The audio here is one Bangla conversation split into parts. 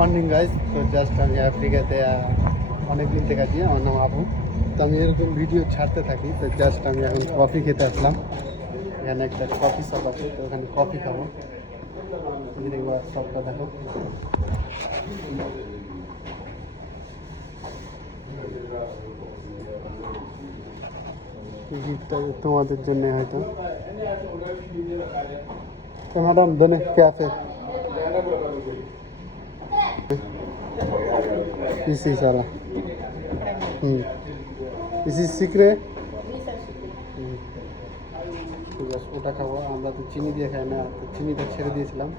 Morning guys. তো জাস্ট আমি আফ্রিকাতে অনেক দিন থেকে আছি। আমার নাম আবু। তো আমি এরকম ভিডিও ছাড়তে থাকি। তো জাস্ট আমি এখন কফি খেতে আসলাম। এখানে একটা কফি শপ আছে, তো ওখানে কফি খাবো। দেখবো শপটা দেখো। গিফটটা তোমাদের জন্য হয়তো। তো ম্যাডাম দোনে ক্যাফে इसी सारा इसी सीख रहे ওটা খাবো। আমরা তো চিনি দিয়ে খাই না, তো চিনিটা ছেড়ে দিয়েছিলাম।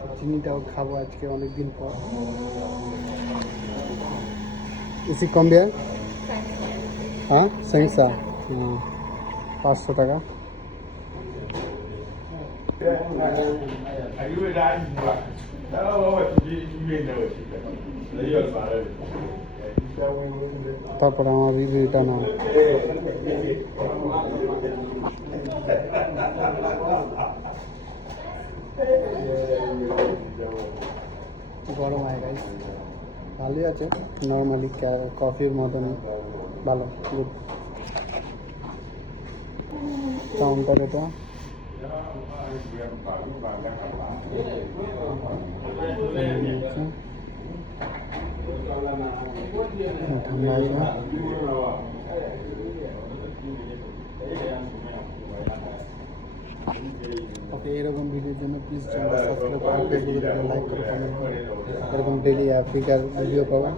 তো চিনিটাও খাবো আজকে অনেক দিন পর। इसी कम दिया हाँ सैंसा 500 টাকা। তারপরে আমার রিভিউটা নাও। গরম হয়ে গেছে, ভালোই আছে, নর্মালি কফির মতনই ভালো। গুড কাউন্টার এটা। ঠান্ডা আছে। ওকে, এরকম ভিডিওর জন্য প্লিজ চ্যানেলটা সাবস্ক্রাইব করো, ফেসবুকে লাইক করো, কমেন্ট করো। এরকম ডেইলি আফ্রিকার ভিডিও পাবো।